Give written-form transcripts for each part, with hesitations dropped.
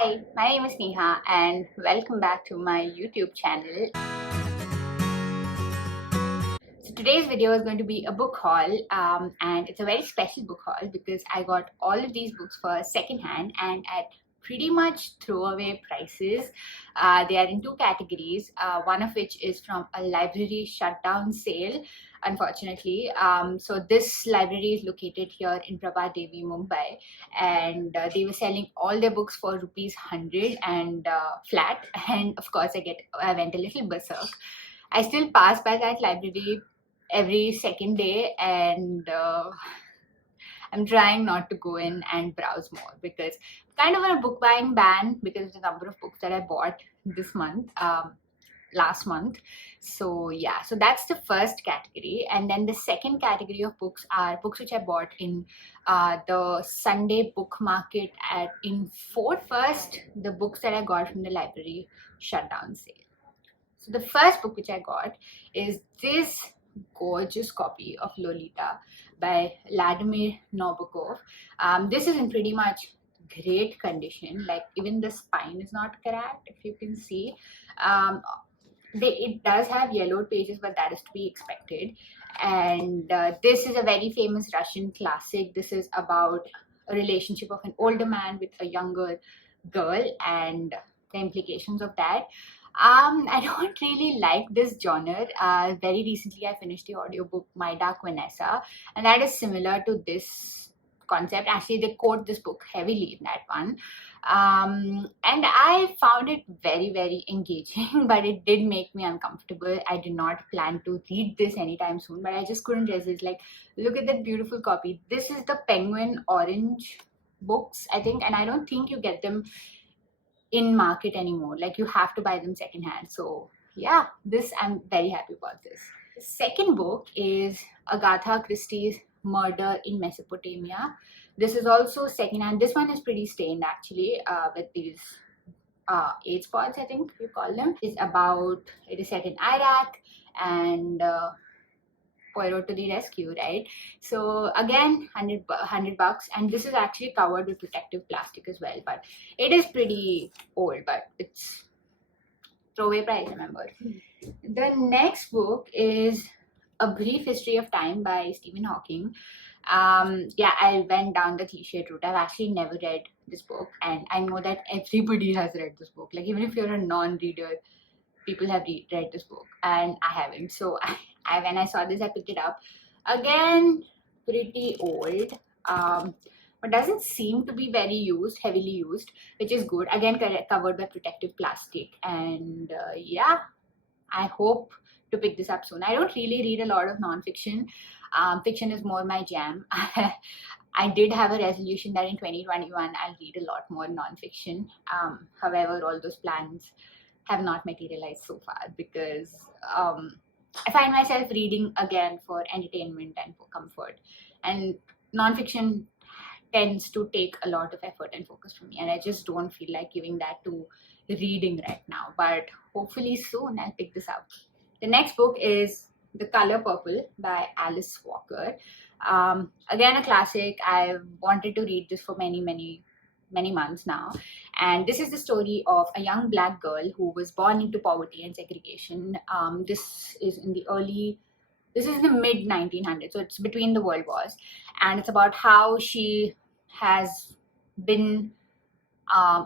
Hi, my name is Sneha and welcome back to my YouTube channel. So today's video is going to be a book haul and it's a very special book haul because I got all of these books for secondhand and at pretty much throwaway prices. They are in two categories, one of which is from a library shutdown sale, unfortunately. So this library is located here in Prabhadevi, Mumbai, and they were selling all their books for rupees 100 and flat. And of course, I went a little berserk. I still pass by that library every second day, and I'm trying not to go in and browse more because I'm kind of on a book buying ban because of the number of books that I bought this month. Last month. So yeah, so that's the first category, and then the second category of books are books which I bought in the Sunday book market at in Fort. First, the books that I got from the library shutdown sale. So the first book which I got is this gorgeous copy of Lolita by Vladimir Nabokov. This is in pretty much great condition. Like even the spine is not cracked, if you can see. Um, it does have yellowed pages, but that is to be expected. And this is a very famous Russian classic. This is about a relationship of an older man with a younger girl and the implications of that. I don't really like this genre. Very recently, I finished the audiobook My Dark Vanessa, and that is similar to this concept. Actually, they quote this book heavily in that one. And I found it very, very engaging, but it did make me uncomfortable. I did not plan to read this anytime soon, but I just couldn't resist. Like, look at that beautiful copy. This is the Penguin Orange books, I think, and I don't think you get them in market anymore. Like you have to buy them secondhand. So yeah, this I'm very happy about this. The second book is Agatha Christie's Murder in Mesopotamia. This is also secondhand. This one is pretty stained actually, with these age spots, I think you call them. It is set in Iraq, and Poirot to the rescue, right? So again, 100 bucks, and this is actually covered with protective plastic as well, but it is pretty old, but it's throwaway price, remember. The next book is A Brief History of Time by Stephen Hawking. Yeah, I went down the cliche route. I've actually never read this book, and I know that everybody has read this book. Like even if you're a non-reader, people have read this book, and I haven't. So when I saw this, I picked it up. Again, pretty old, but doesn't seem to be very heavily used, which is good. Again, covered by protective plastic, and yeah, I hope to pick this up soon. I don't really read a lot of non-fiction. Fiction is more my jam. I did have a resolution that in 2021 I'll read a lot more non-fiction. However, all those plans have not materialized so far because I find myself reading again for entertainment and for comfort. And nonfiction tends to take a lot of effort and focus from me, and I just don't feel like giving that to reading right now. But hopefully soon I'll pick this up. The next book is The Color Purple by Alice Walker. Again, a classic. I've wanted to read this for many months now, and this is the story of a young black girl who was born into poverty and segregation. This is in the mid 1900s, so it's between the world wars, and it's about how she has been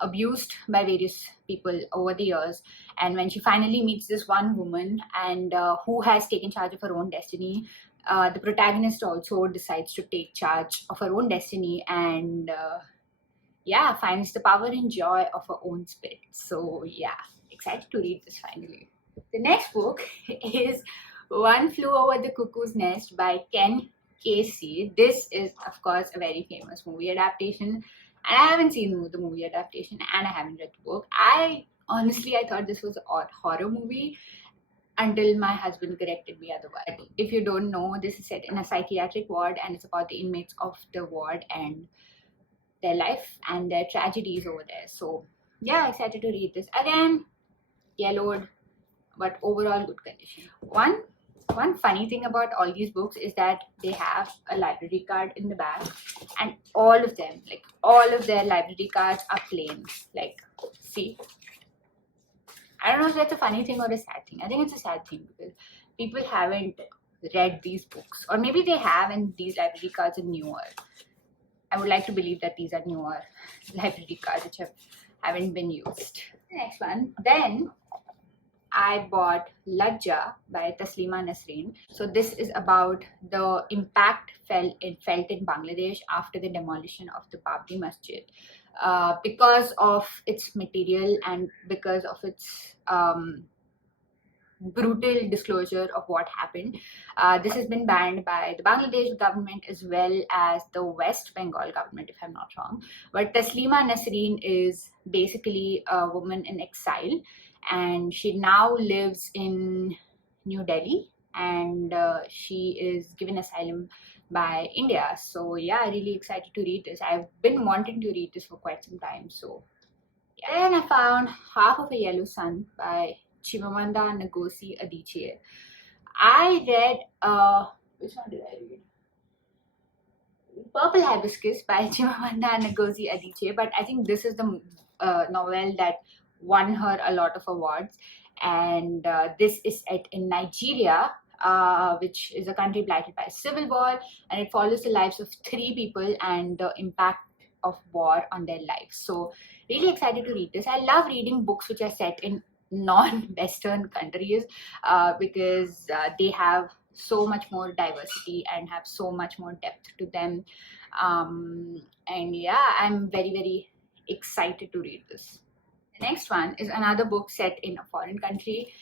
abused by various people over the years. And when she finally meets this one woman and who has taken charge of her own destiny, the protagonist also decides to take charge of her own destiny and yeah, finds the power and joy of her own spirit. So yeah, excited to read this finally. The next book is One Flew Over the Cuckoo's Nest by Ken Casey. This is, of course, a very famous movie adaptation, and I haven't seen the movie adaptation, and I haven't read the book. I thought this was an horror movie until my husband corrected me otherwise. If you don't know, this is set in a psychiatric ward, and it's about the inmates of the ward and their life and their tragedies over there. So yeah, excited to read this. Again, yellowed, but overall good condition. One One funny thing about all these books is that they have a library card in the back, and all of them, like all of their library cards are plain. Like, see, I don't know if that's a funny thing or a sad thing. I think it's a sad thing because people haven't read these books, or maybe they have, and these library cards are newer. I would like to believe that these are newer library cards which haven't been used. Next one. Then I bought Lajja by Taslima Nasreen. So this is about the impact felt in Bangladesh after the demolition of the Babri Masjid. Because of its material and because of its brutal disclosure of what happened. This has been banned by the Bangladesh government as well as the West Bengal government, if I'm not wrong. But Taslima Nasreen is basically a woman in exile, and she now lives in New Delhi, and she is given asylum by India. So yeah, really excited to read this. I've been wanting to read this for quite some time. So yeah. Then I found Half of a Yellow Sun by Chimamanda Ngozi Adichie. I read which one did I read? Purple Hibiscus by Chimamanda Ngozi Adichie, but I think this is the novel that won her a lot of awards, and this is set in Nigeria, which is a country blighted by civil war, and it follows the lives of 3 people and the impact of war on their lives. So really excited to read this. I love reading books which are set in non-Western countries because they have so much more diversity and have so much more depth to them. And yeah, I'm very, very excited to read this. The next one is another book set in a foreign country,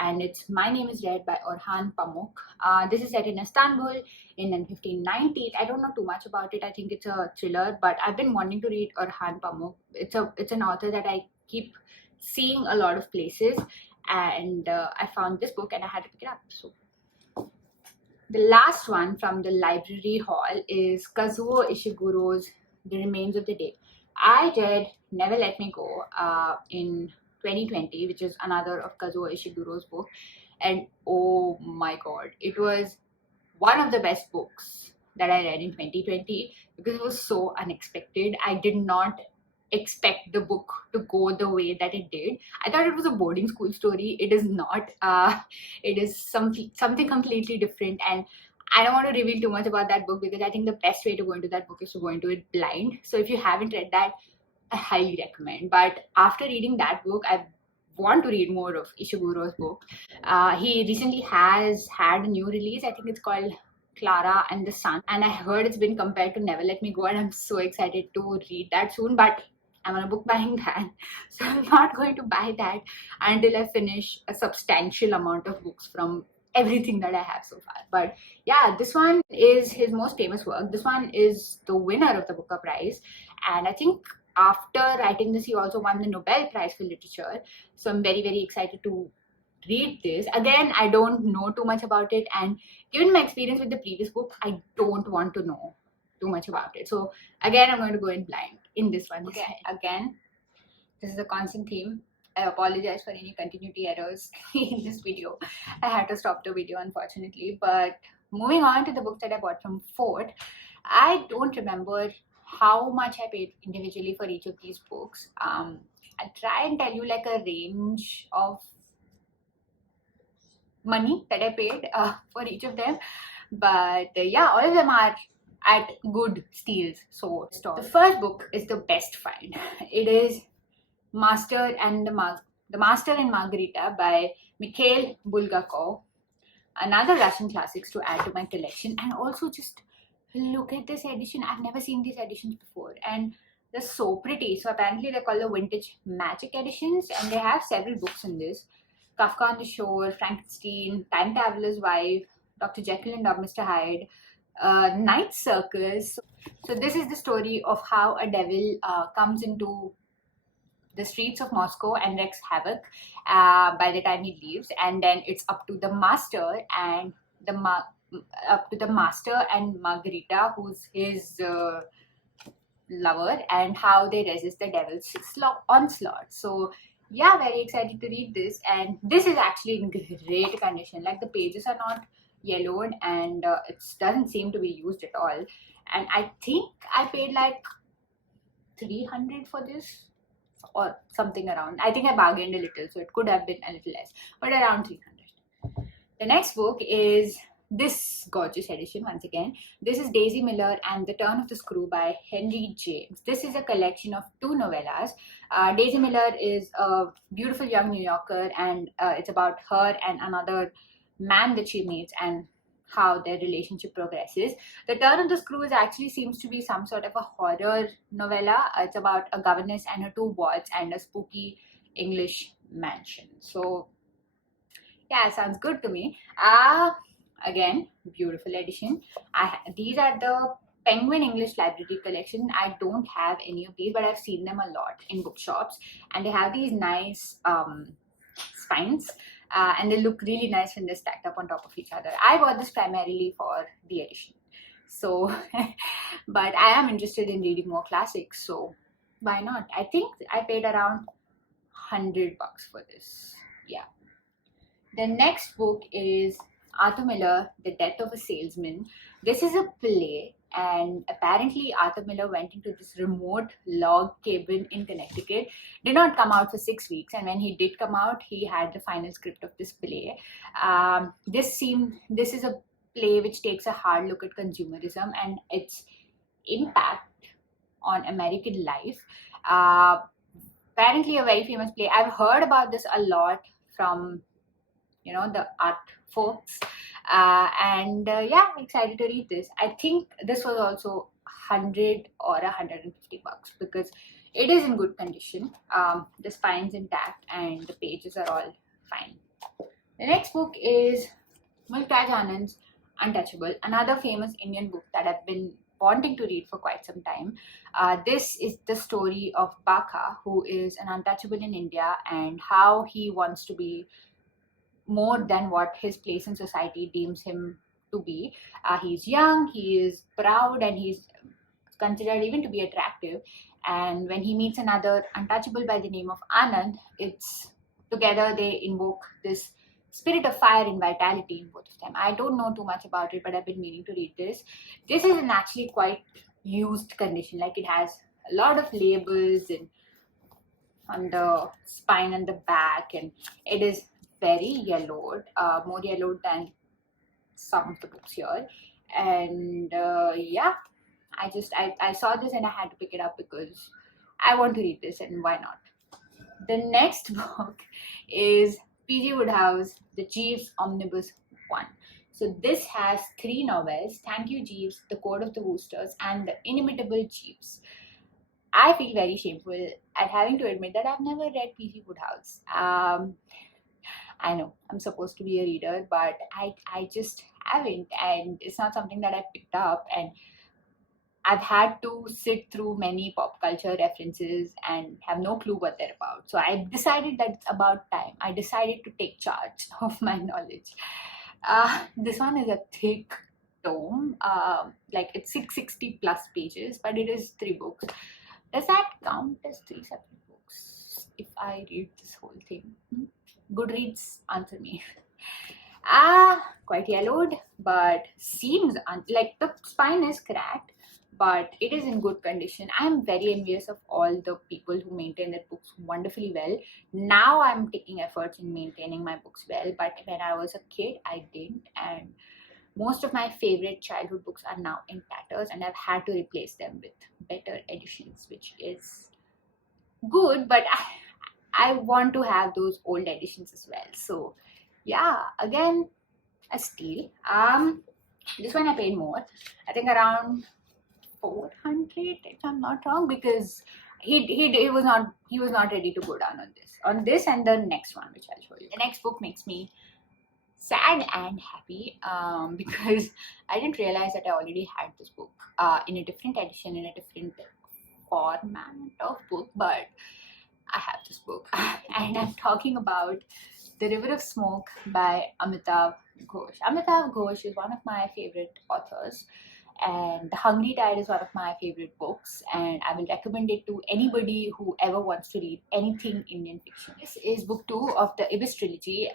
and it's My Name is Red by Orhan Pamuk. This is set in Istanbul in 1590s. I don't know too much about it. I think it's a thriller, but I've been wanting to read Orhan Pamuk. It's an author that I keep seeing a lot of places, and I found this book and I had to pick it up. So the last one from the library hall is Kazuo Ishiguro's The Remains of the Day. I read Never Let Me Go in 2020, which is another of Kazuo Ishiguro's book, and oh my god, it was one of the best books that I read in 2020 because it was so unexpected. I did not expect the book to go the way that it did. I thought it was a boarding school story. It is not. It is something completely different, and I don't want to reveal too much about that book because I think the best way to go into that book is to go into it blind. So if you haven't read that, I highly recommend. But after reading that book, I want to read more of Ishiguro's book. He recently has had a new release. I think it's called Clara and the Sun, and I heard it's been compared to Never Let Me Go, and I'm so excited to read that soon. But I'm on a book buying ban, so I'm not going to buy that until I finish a substantial amount of books from everything that I have so far. But yeah, this one is his most famous work. This one is the winner of the Booker Prize, and I think after writing this, he also won the Nobel Prize for Literature. So I'm very, very excited to read this. Again, I don't know too much about it, and given my experience with the previous book, I don't want to know too much about it. So again, I'm going to go in blind in this one. Okay. Again, this is a constant theme. I apologize for any continuity errors in this video. I had to stop the video, unfortunately. But moving on to the books that I bought from Fort, I don't remember how much I paid individually for each of these books. I'll try and tell you like a range of money that I paid for each of them. But yeah, all of them are at good steals. So the first book is the best find. It is The Master and Margarita by Mikhail Bulgakov. Another Russian classics to add to my collection. And also just look at this edition. I've never seen these editions before, and they're so pretty. So apparently they're called the Vintage Magic editions, and they have several books in this. Kafka on the Shore, Frankenstein, Time Traveler's Wife, Dr. Jekyll and Mr. Hyde, Night Circus. So this is the story of how a devil comes into the streets of Moscow and wreaks havoc by the time he leaves, and then it's up to the master and Margarita, who's his lover, and how they resist the devil's onslaught. So yeah, very excited to read this. And this is actually in great condition. Like the pages are not yellowed, and it doesn't seem to be used at all. And I think I paid like 300 for this, or something around. I think I bargained a little, so it could have been a little less, but around 300. The next book is this gorgeous edition once again. This is Daisy Miller and The Turn of the Screw by Henry James. This is a collection of 2 novellas. Daisy Miller is a beautiful young New Yorker, and it's about her and another man that she meets and how their relationship progresses. The Turn of the Screw is actually seems to be some sort of a horror novella. It's about a governess and her 2 wards and a spooky English mansion. So yeah, sounds good to me. Again, beautiful edition. These are the Penguin English Library collection. I don't have any of these, but I've seen them a lot in bookshops, and they have these nice spines, and they look really nice when they're stacked up on top of each other. I bought this primarily for the edition, so but I am interested in reading more classics, so why not? I think I paid around $100 for this. Yeah. The next book is Arthur Miller, The Death of a Salesman. This is a play, and apparently Arthur Miller went into this remote log cabin in Connecticut. Did not come out for 6 weeks, and when he did come out, he had the final script of this play. This is a play which takes a hard look at consumerism and its impact on American life. Apparently a very famous play. I've heard about this a lot from the art folks, and yeah, excited to read this. I think this was also 100 or $150 because it is in good condition. The spine's intact and the pages are all fine. The next book is Multaj Anand's Untouchable, another famous Indian book that I've been wanting to read for quite some time. This is the story of Baka, who is an untouchable in India, and how he wants to be more than what his place in society deems him to be. He's young, he is proud, and he's considered even to be attractive. And when he meets another untouchable by the name of Anand, it's together they invoke this spirit of fire and vitality in both of them. I don't know too much about it, but I've been meaning to read this. This is in actually quite used condition, like it has a lot of labels and on the spine and the back, and it is very yellowed, more yellowed than some of the books here. And yeah, I saw this and I had to pick it up because I want to read this, and why not? The next book is P.G. Wodehouse, The Jeeves Omnibus 1. So this has 3 novels: Thank You Jeeves, The Code of the Woosters, and The Inimitable Jeeves. I feel very shameful at having to admit that I've never read P.G. Wodehouse. I know I'm supposed to be a reader, but I just haven't, and it's not something that I picked up, and I've had to sit through many pop culture references and have no clue what they're about. So I decided that it's about time. I decided to take charge of my knowledge. This one is a thick tome, like it's 660 plus pages, but it is 3 books. Does that count as 3 separate books if I read this whole thing? Goodreads, answer me. Quite yellowed, but seems like the spine is cracked, but it is in good condition. I am very envious of all the people who maintain their books wonderfully well. Now I'm taking efforts in maintaining my books well, but when I was a kid, I didn't, and most of my favorite childhood books are now in tatters, and I've had to replace them with better editions, which is good, but I want to have those old editions as well. So yeah, again, a steal. This one I paid more. I think around 400, if I'm not wrong, because he was not ready to go down on this and the next one, which I'll show you. The next book makes me sad and happy, because I didn't realize that I already had this book in a different edition, in a different format of book, but I have this book. And I'm talking about The River of Smoke by Amitav Ghosh. Amitav Ghosh is one of my favorite authors, and The Hungry Tide is one of my favorite books, and I will recommend it to anybody who ever wants to read anything Indian fiction. This is book 2 of the Ibis trilogy.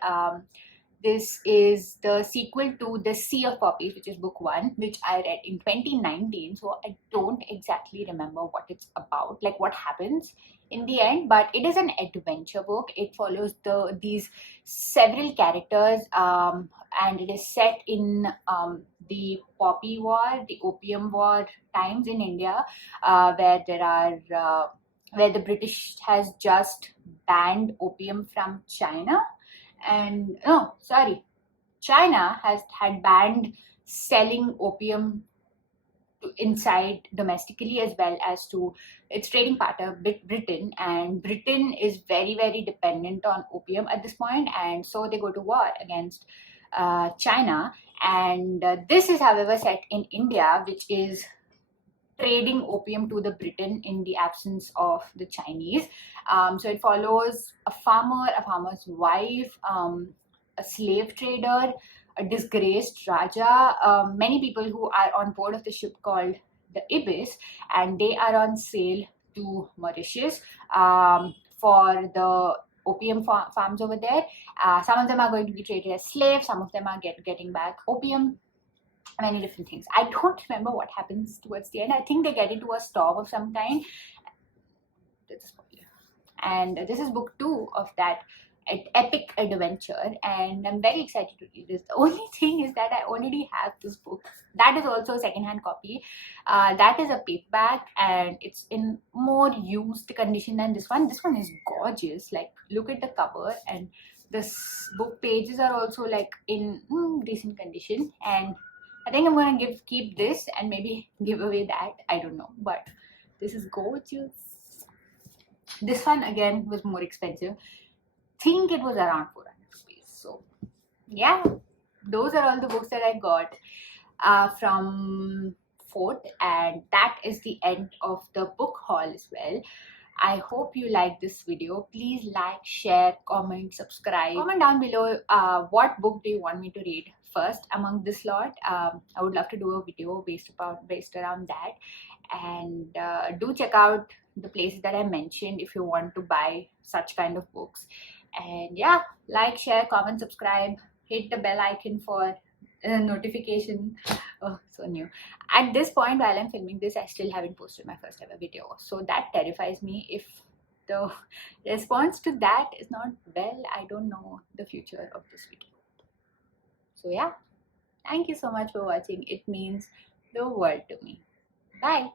This is the sequel to The Sea of Poppies, which is book 1, which I read in 2019. So I don't exactly remember what it's about, like what happens in the end, but it is an adventure book. It follows these several characters, and it is set in the Poppy War, the Opium War times in India, where where the British has just banned opium from China. And no, sorry, China had banned selling opium inside domestically as well as to its trading partner Britain, and Britain is very dependent on opium at this point, and so they go to war against China. And this is however set in India, which is trading opium to the Britain in the absence of the Chinese. So it follows a farmer, a farmer's wife, a slave trader, a disgraced Raja, many people who are on board of the ship called the Ibis, and they are on sail to Mauritius for the opium farms over there. Some of them are going to be traded as slaves, some of them are getting back opium, many different things. I don't remember what happens towards the end. I think they get into a storm of some kind. That's a spoiler. And this is book 2 of that epic adventure, and I'm very excited to read this. The only thing is that I already have this book. That is also a second-hand copy. That is a paperback, and it's in more used condition than this one. This one is gorgeous. Like, look at the cover, and this book pages are also like in decent condition. And I think I'm gonna keep this and maybe give away that. I don't know, but this is gorgeous. This one again was more expensive. Think it was around 400 rupees. So yeah, those are all the books that I got from Fort, and that is the end of the book haul as well. I hope you like this video. Please like, share, comment, subscribe. Comment down below what book do you want me to read first among this lot. I would love to do a video based around that. And do check out the places that I mentioned if you want to buy such kind of books. And yeah, like, share, comment, subscribe, hit the bell icon for notification. Oh, so new. At this point while I'm filming this, I still haven't posted my first ever video, so that terrifies me. If the response to that is not well, I don't know the future of this video. So yeah, thank you so much for watching. It means the world to me. Bye.